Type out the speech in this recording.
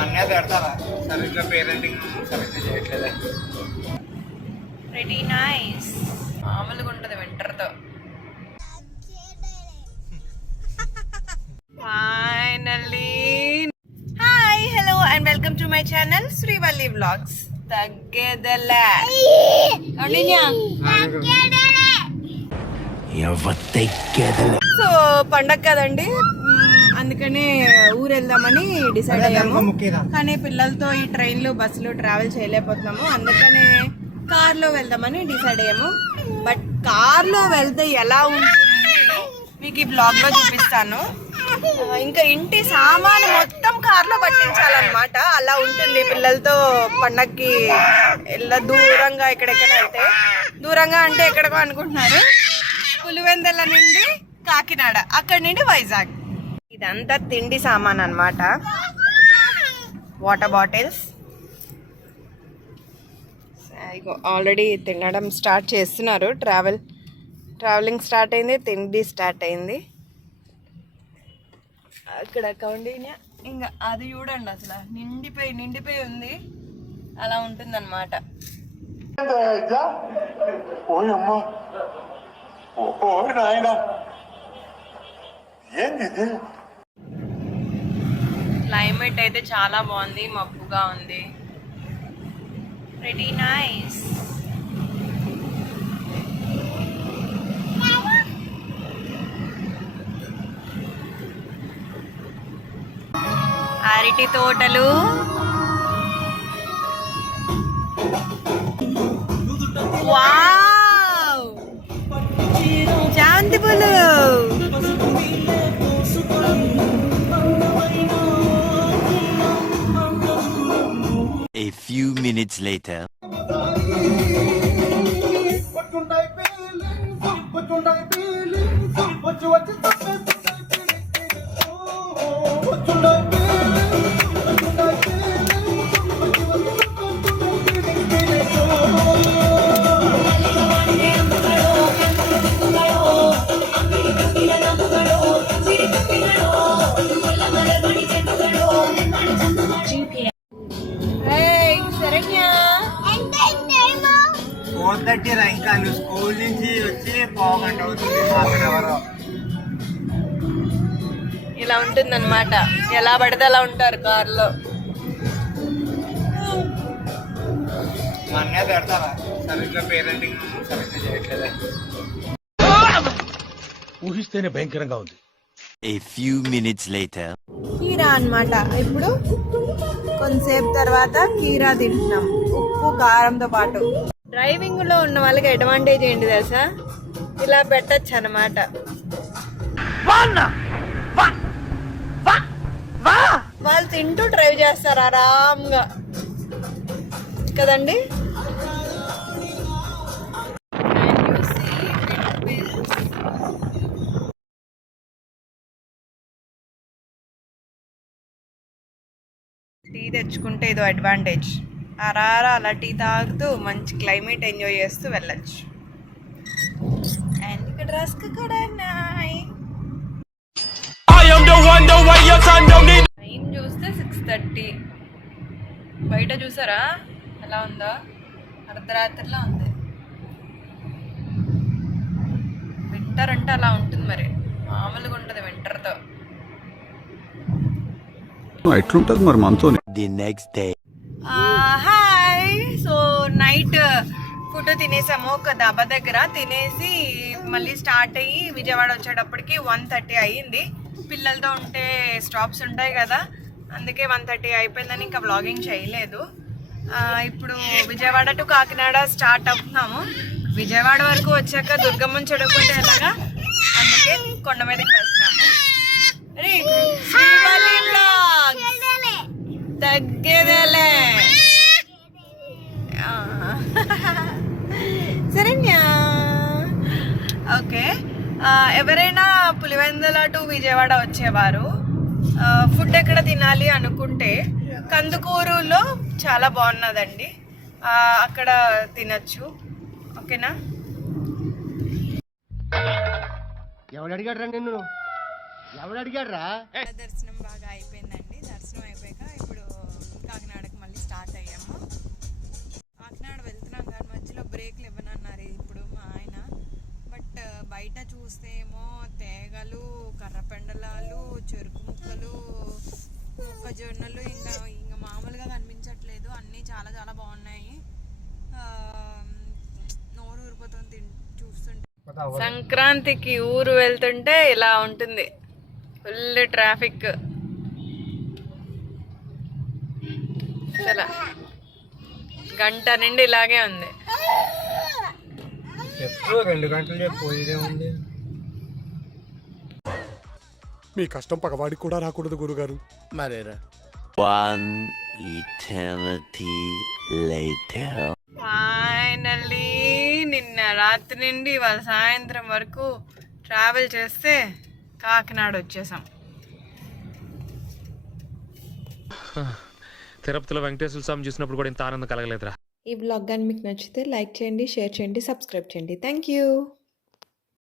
అన్నయ్య పెడతారా సరిగ్గా పేరెంటింగ్ సరిగ్గా చేయట్లేదు. Very nice. మామూలుగా ఉంటుంది వింటర్తో. Finally hi hello and welcome to my channel Srivalli vlogs. తగ్గేదలే సో పండగ కదండి, అందుకనే ఊరు వెళ్దామని డిసైడ్ అయ్యాము. కానీ పిల్లలతో ఈ ట్రైన్లు బస్సులు ట్రావెల్ చేయలేకపోతున్నాము, అందుకనే కార్లో వెళ్దామని డిసైడ్ అయ్యాము. బట్ కార్లో వెళ్తే ఎలా ఉంటుంది మీకు ఈ బ్లాగ్ లో చూపిస్తాను. ఇంకా ఇంటి సామాను మొత్తం కార్లో పట్టించాలన్నమాట. అలా ఉంటుంది పిల్లలతో పండక్కి దూరంగా ఎక్కడెక్కడ వెళ్తే. దూరంగా అంటే ఎక్కడికో అనుకుంటున్నారు, పులివెందల నుండి కాకినాడ, అక్కడి నుండి వైజాగ్. ఇదంతా తిండి సామాన్ అన్నమాట. వాటర్ బాటిల్స్ ఆల్రెడీ తినడం స్టార్ట్ చేస్తున్నారు. ట్రావెలింగ్ స్టార్ట్ అయింది, తిండి స్టార్ట్ అయింది. అక్కడ కౌండిన్యా ఇంకా అది చూడండి, అసలు నిండిపోయి ఉంది. అలా ఉంటుంది అన్నమాట. క్లైమేట్ అయితే చాలా బాగుంది, మబ్బుగా ఉంది. Very nice. అరటి తోటలు, వావ్, చామంతి పూలు. A few minutes later. ఇంకా నువ్వు స్కూల్ నుంచి వచ్చి పోగంట అవుతుంది. ఇలా ఉంటుంది అనమాట. ఎలా పడితే అలా ఉంటారు కార్లో. అన్నయ్య పెడతారా సరిగ్గా పేరెంటింగ్ సరిగ్గా చేయట్లేదు. ఊహిస్తేనే భయంకరంగా ఉంది. A few minutes later. కీరా అన్నమాట. ఇప్పుడు కొంతసేపు తర్వాత కీరా తింటున్నాం, ఉప్పు కారంతో పాటు. డ్రైవింగ్ లో ఉన్న వాళ్ళకి అడ్వాంటేజ్ ఏంటి తెలుసా, ఇలా పెట్టచ్చు అన్నమాట. వాళ్ళు తింటూ డ్రైవ్ చేస్తారు ఆరాంగా కదండి. టీ తెచ్చుకుంటే ఇదో అడ్వాంటేజ్. అలా టీ తాగుతూ మంచి క్లైమేట్ ఎంజాయ్ చేస్తూ వెళ్ళచ్చు. అండ్ ఇక్కడ రస్క్ కూడా టైం చూస్తే 6:30. బయట చూసారా ఎలా ఉందో, అర్ధరాత్రిలో ఉంది. వింటర్ అంటే అలా ఉంటుంది మరి, మామూలుగా ఉంటుంది వింటర్తో. ఎట్లుంటది మరి మనతో. The next day. Hi. So night food తినేసాము ఒక డాబా దగ్గర. తినేసి మళ్ళీ స్టార్ట్ అయ్యి విజయవాడ వచ్చేటప్పటికి 1:30 అయ్యింది. పిల్లలతో ఉంటే స్టాప్స్ ఉంటాయి కదా, అందుకే 1:30 అయిపోయిందని ఇంకా వ్లాగింగ్ చేయలేదు. ఇప్పుడు విజయవాడ టు కాకినాడ స్టార్ట్ అవుతున్నాము. విజయవాడ వరకు వచ్చాక దుర్గమ్మని చూడకపోతే ఎలాగా, అందుకే కొండ మీదకి వెళ్తున్నాము. తగ్గేదేలే. సరేనా? ఓకే. ఎవరైనా పులివెందుల టు విజయవాడ వచ్చేవారు ఫుడ్ ఎక్కడ తినాలి అనుకుంటే కందుకూరులో చాలా బాగున్నదండి, అక్కడ తినచ్చు. ఓకేనా? ఎవడు అడిగాడు నిన్ను? ఎవడు అడిగాడు రా? దర్శనం బాగా అయిపోయిందండి. దర్శనం అయిపోయాక ఇప్పుడు జొన్నలు ఇంకా మామూలుగా కనిపించట్లేదు, అన్నీ చాలా చాలా బాగున్నాయి. నోరు ఊరిపోతుంది చూస్తుంటే. సంక్రాంతికి ఊరు వెళ్తుంటే ఇలా ఉంటుంది, ఫుల్ ట్రాఫిక్. అసలు గంట నుండి ఇలాగే ఉంది. ఎప్పుడు 2 గంటలు పోయిదే ఉంది. మీ కష్టం పగవాడికి కూడా రాకూడదు గురుగారు. మరేరా 1 eternity later. ఫైనల్లీ నిన్న రాత్రి నుండి ఇవాళ సాయంత్రం వరకు ట్రావెల్ చేస్తే కాకినాడ వచ్చేసాం. తిరుపతిలో వెంకటేశ్వర స్వామి చూసినప్పుడు కూడా ఇంత ఆనందం కలగలేదురా. ఈ బ్లాగ్ కానీ మీకు నచ్చితే లైక్ చేయండి, షేర్ చేయండి, సబ్స్క్రైబ్ చేయండి. Thank you.